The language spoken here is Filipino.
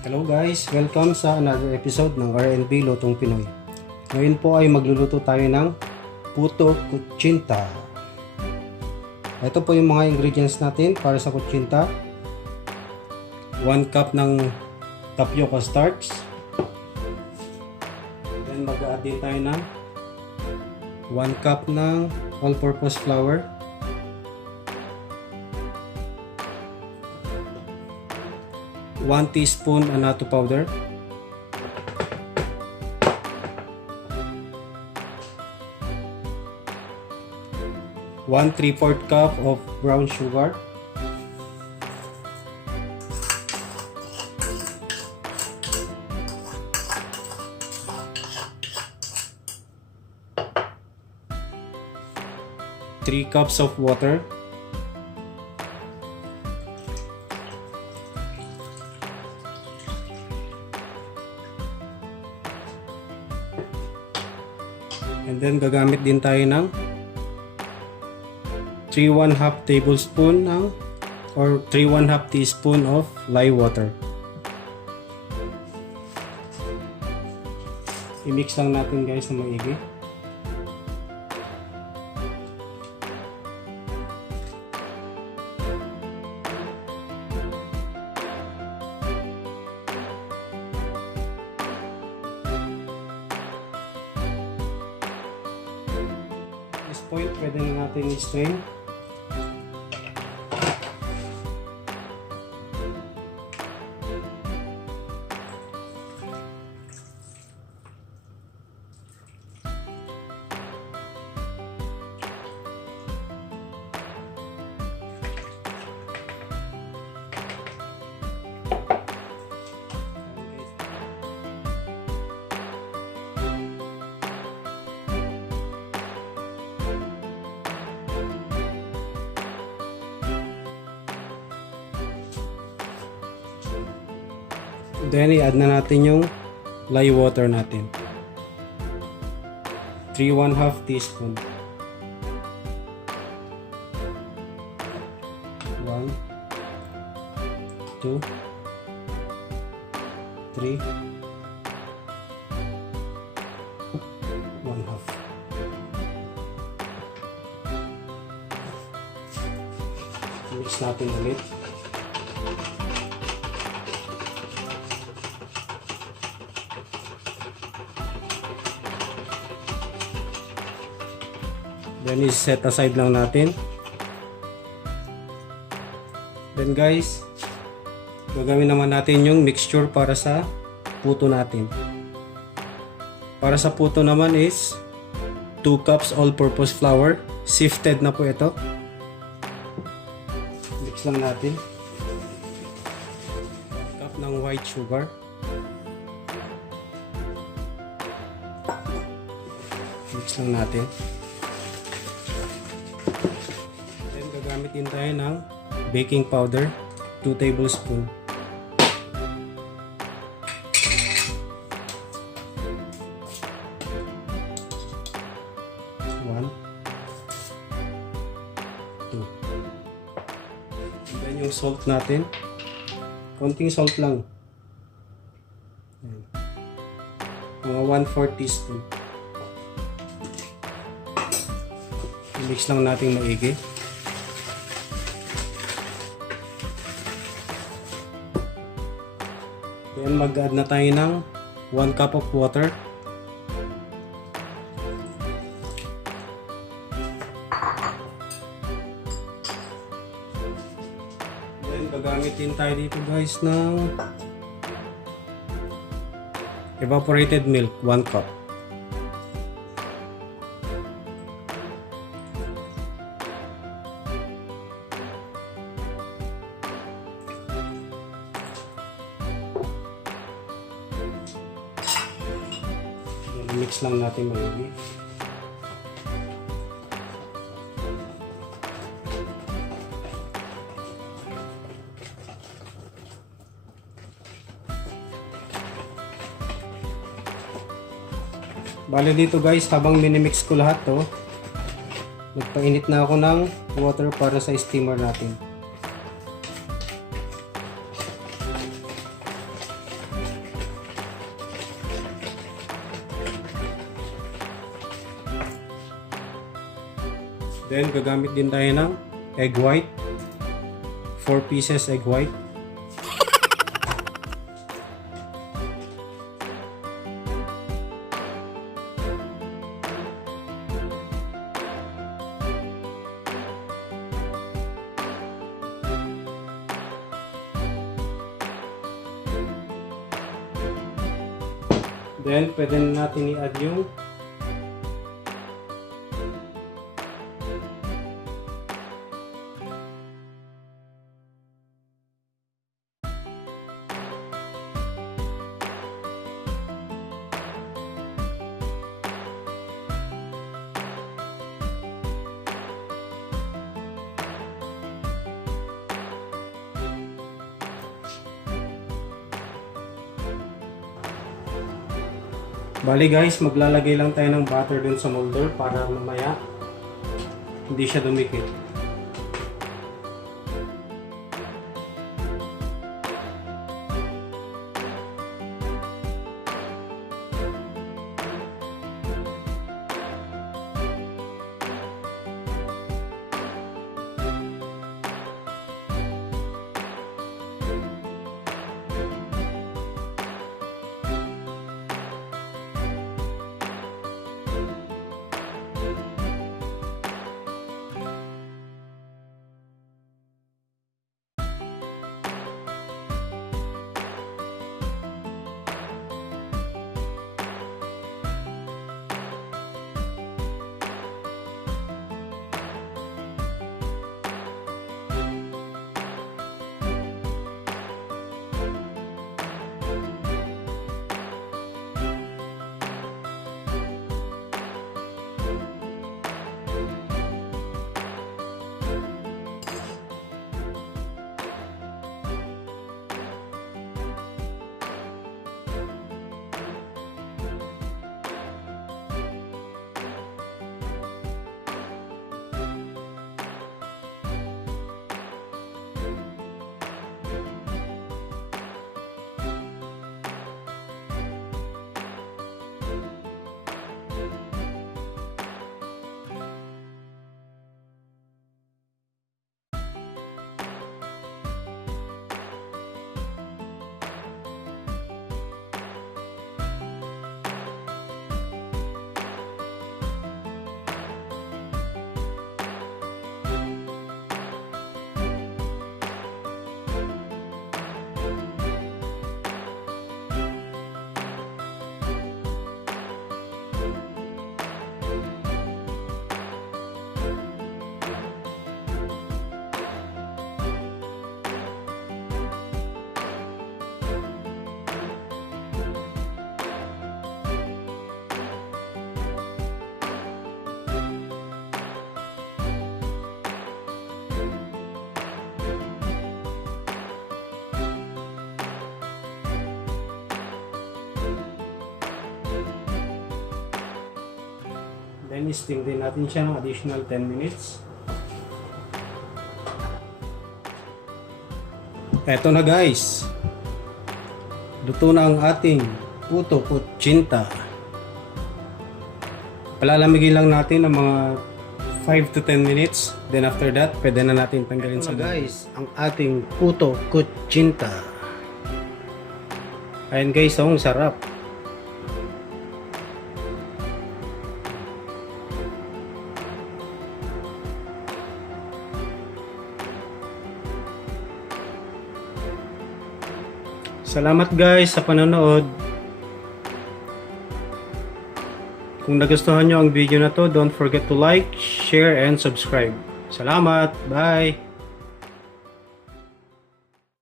Hello guys, welcome sa another episode ng RNB Lutong Pinoy. Ngayon po ay magluluto tayo ng PUTO-KUTSINTA. Ito po yung mga ingredients natin para sa kutsinta. 1 cup ng tapioca starch. Then mag-add din tayo ng 1 cup ng all-purpose flour. 1 teaspoon annato powder, 1/3 cup of brown sugar, 3 cups of water, and then gagamit din tayo ng 3/1/2 tablespoon ng or 3/1/2 teaspoon of lye water. I-mix lang natin guys na maigi. At this point, pwede na natin i-strain. Then i-add na natin yung lye water natin. 3/1/2 teaspoon. 1, 2, 3, 1/2. Mix natin ulit. Then i-set aside lang natin. Then guys, gagawin naman natin yung mixture para sa puto natin. Para sa puto naman is 2 cups all-purpose flour. Sifted na po ito. Mix lang natin. 1 cup ng white sugar. Mix lang natin. Gamit din tayo ng baking powder, 2 tablespoon. One, 2. And then yung salt natin, konting salt lang. Ayan. Mga 1/4 teaspoon. I-mix lang natin maigi. Then mag-add na tayo ng 1 cup of water. Then gagamit din tayo dito guys ng evaporated milk, 1 cup. Mix lang natin maigi. Bale dito guys, habang minimix ko lahat to, nagpainit na ako ng water para sa steamer natin. Then gagamit din tayo ng egg white. 4 pieces egg white. Then, pwede na natin i-add yung bali guys, maglalagay lang tayo ng butter dun sa molder para mamaya hindi siya dumikit. Then, steam din natin siya ng additional 10 minutes. Eto na guys. Luto na ang ating puto-kutsinta. Palalamigin lang natin ng mga 5 to 10 minutes. Then after that, pwede na natin tanggalin sa guys, ang ating puto-kutsinta. Ayan guys, ang sarap. Salamat guys sa panonood. Kung nagustuhan nyo ang video na to, don't forget to like, share, and subscribe. Salamat! Bye!